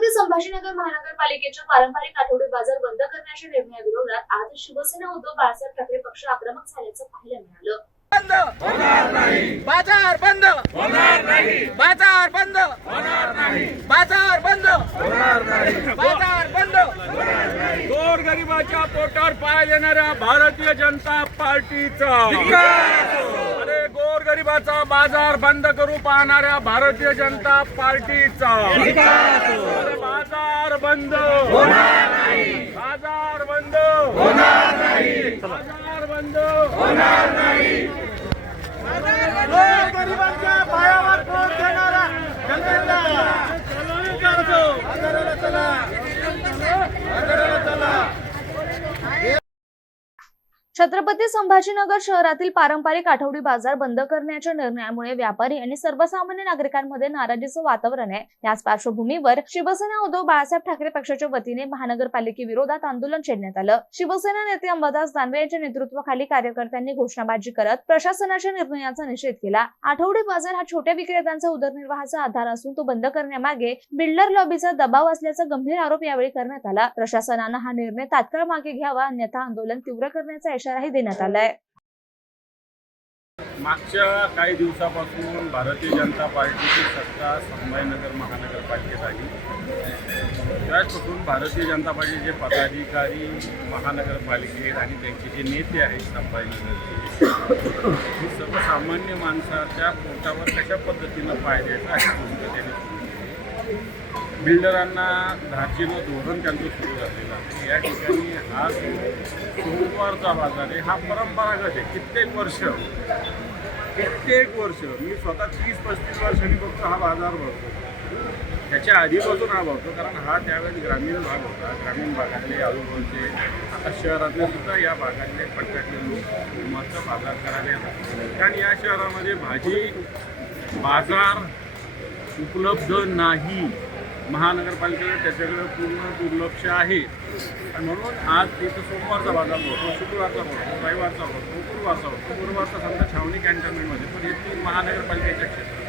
छत्रपती संभाजीनगर महानगरपालिकेच्या पारंपरिक आठवडी बाजार बंद करण्याच्या निर्णयाविरोधात आज शिवसेना उद्धव बाळासाहेब ठाकरे पक्ष आक्रमक झाल्याचं पाहायला मिळालं. बंद होणार नाही, बाजार बंद होणार नाही, बाजार बंद होणार नाही, बाजार बंद होणार नाही, बाजार बंद होणार नाही. गोरगरिबाच्या पोटावर पाय देणाऱ्या भारतीय जनता पार्टीचा अरे गोरगरिबाचा बाजार बंद करू पाहणाऱ्या भारतीय जनता पार्टीचा बाजार बंद होणार नाही, बाजार बंद होणार नाही, बाजार बंद होणार नाही. गरिबांच्या पायावर पोट देणारा जनतेला छत्रपती संभाजीनगर शहरातील पारंपरिक आठवडी बाजार बंद करण्याच्या निर्णयामुळे व्यापारी आणि सर्वसामान्य नागरिकांमध्ये नाराजीचं वातावरण आहे. याच पार्श्वभूमीवर शिवसेना उद्धव बाळासाहेब ठाकरे पक्षाच्या वतीने महानगरपालिकेविरोधात आंदोलन छेडण्यात आलं. शिवसेना नेते अंबादास दानवे यांच्या नेतृत्वाखाली कार्यकर्त्यांनी घोषणाबाजी करत प्रशासनाच्या निर्णयाचा निषेध केला. आठवडी बाजार हा छोट्या विक्रेत्यांचा उदरनिर्वाहाचा आधार असून तो बंद करण्यामागे बिल्डर लॉबीचा दबाव असल्याचा गंभीर आरोप यावेळी करण्यात आला. प्रशासनानं हा निर्णय तात्काळ मागे घ्यावा, अन्यथा आंदोलन तीव्र करण्याचा इशाराही देण्यात आलाय. मागच्या काही दिवसापासून भारतीय जनता पार्टीची सत्ता संभाजीनगर महानगरपालिकेत आली. त्याचपासून भारतीय जनता पार्टीचे पदाधिकारी महानगरपालिकेत आणि त्यांचे जे नेते आहेत संभाजीनगरचे, हे सर्वसामान्य माणसाच्या पोटावर कशा पद्धतीनं पाय द्यायचा अशी भूमिका त्यांनी सुरू केली. बिल्डरांना धार्जिनं धोरण त्यांचं सुरू झालेलं आहे. या ठिकाणी हा जो सोमवारचा बाजार आहे हा परंपरागत आहे. कित्येक वर्ष मी स्वतः 30-35 वर्षांनी फक्त हा बाजार भरतो. त्याच्या आधीपासून हा भरतो, कारण हा त्यावेळेस ग्रामीण भाग होता. ग्रामीण भागातले आजूबाजूचे आता शहरातले सुद्धा या भागातले पट्ट्यातले लोक मस्त बाजार करायला येतात. कारण या शहरामध्ये भाजी बाजार उपलब्ध नाही. महानगरपालिकेचं त्याच्याकडे पूर्ण दुर्लक्ष आहे. आणि म्हणून आज तिथं सोमवारचा बाजार भरतो, शुक्रवारचा भरतो, रविवारचा भरतो, गुरुवारचा भरतो. गुरुवारचा समजा छावणी कॅन्टोन्मेंटमध्ये, पण हे 3 महानगरपालिकेच्या क्षेत्रात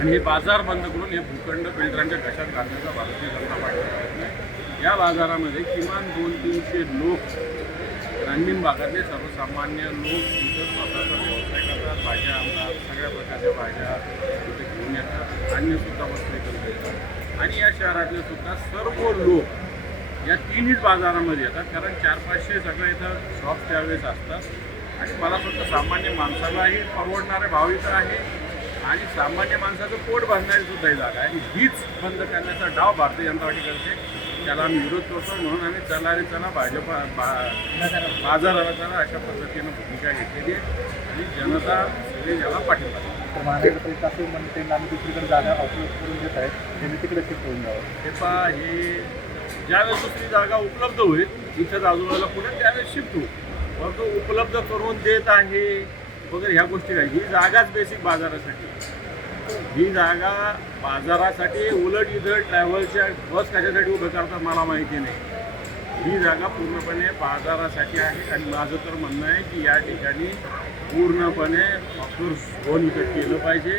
आणि हे बाजार बंद करून हे भूखंड बिल्डरांच्या घशात घालण्याचा भारतीय जनता पार्टीचा प्रयत्न आहे. या बाजारामध्ये किमान 200-300 लोक ग्रामीण भागातले सर्वसामान्य लोक तिथं स्वतःचा व्यवसाय करतात. भाज्या आणतात, सगळ्या प्रकारच्या भाज्या तिथे घेऊन येतात, अन्यसुद्धा वस्तू विकत येतात. आणि या शहरातले सुद्धा सर्व लोक या 3 बाजारामध्ये येतात, कारण 400-500 सगळं इथं शॉप्स त्यावेळेस असतात. आणि मला फक्त सामान्य माणसालाही परवडणारे भाव इथं आहे आणि सामान्य माणसाचं पोट भरणारी सुद्धा ही जागा आहे. आणि हीच बंद करण्याचा डाव भारतीय जनता पार्टी करते. त्याला आम्ही विरोध करतो. म्हणून आम्ही चला रे चला भाजपा बाजाराला चला अशा पद्धतीनं भूमिका घेतलेली आहे आणि जनता सगळे याला पाठिंबा देते. महानगरपालिका असं म्हणते आम्ही दुसरीकडे जागा उपलब्ध करून देत आहेत, त्यांनी तिकडे शिफ्ट होऊन जावं. हे पहा, हे ज्यावेळेस दुसरी जागा उपलब्ध होईल इथंच आजूबाजूला पुढे त्यावेळेस शिफ्ट होईल. परंतु उपलब्ध करून देत आहे वगैरे ह्या गोष्टी काय, ही जागाच बेसिक बाजारासाठी. ही जागा बाजारासाठी, उलट इथं ट्रॅव्हलच्या बस कशासाठी उभं करतात मला माहिती नाही. ही जागा पूर्णपणे बाजारासाठी आहे. आणि माझं तर म्हणणं आहे की या ठिकाणी पूर्णपणे झोन इथं केलं पाहिजे.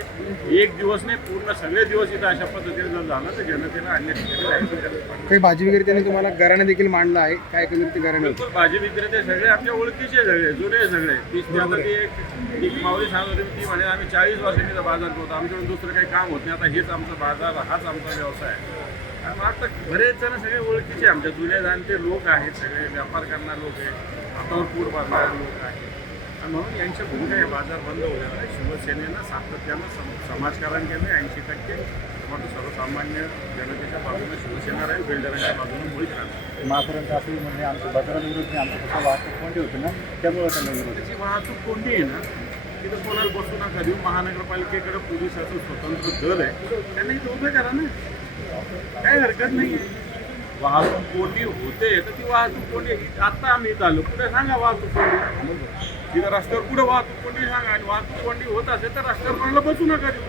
एक दिवस नाही, पूर्ण सगळे दिवस इथं अशा पद्धतीने जर झालं तर जनतेला अन्य ठिकाणी जायचं करायला पाहिजे. काही भाजी विक्रेत्यांनी तुम्हाला घराणे देखील मांडला आहे, काय एकंदरीत घराणे? बिलकुल, भाजी विक्रेते सगळे आमच्या ओळखीचे, सगळे जुने सगळे. एक माऊली सांगत होती, ती म्हणे आम्ही 40 वर्षांनी इथं बाजार करतो, आमच्याकडून दुसरं काही काम होत नाही, आता हेच आमचा बाजार, हाच आमचा व्यवसाय आहे. आणि मला वाटतं बरेच जण सगळे ओळखीचे आमच्या जुने जाणते लोक आहेत, सगळे व्यापार करणारे लोक आहेत, हातावर पोट बांधणारे लोक आहेत. आणि म्हणून यांच्या भूमिका हे बाजार बंद होण्याला शिवसेनेनं सातत्यानं समाजकारण केलं. 80% मात्र सर्वसामान्य जनतेच्या बाजूने शिवसेना राहील, बिल्डरांच्या बाजूने मुळीच राहणार. महापर्यंत असं म्हणणे आमचं बाजाराविरोध नाही, आमचं कसं वाहतूक कोणती होती ना, त्यामुळे त्यांना विरोध. त्याची वाहतूक कोणती आहे ना, तिथं कोणाला बसू नका देऊ. महानगरपालिकेकडे पोलिसाचं स्वतंत्र दल आहे, त्यांना इथं उभं करा ना, काही हरकत नाही आहे. वाहतूक कोंडी होते तर ती वाहतूक कोंडी, आत्ता आम्ही इथं आलो, पुढे सांगा वाहतूक कोंडी. तिथं रस्त्यावर पुढे वाहतूक कोंडी सांगा. आणि वाहतूक कोंडी होत असेल तर रस्त्यावर कोणाला बसू नका देऊ.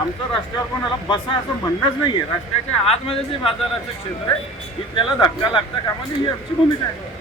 आमचं रस्त्यावर कोणाला बसा असं म्हणणंच नाही आहे. रस्त्याच्या आतमध्ये जे बाजाराचं क्षेत्र आहे इथल्याला धक्का लागता कामा नये, ही आमची भूमिका आहे.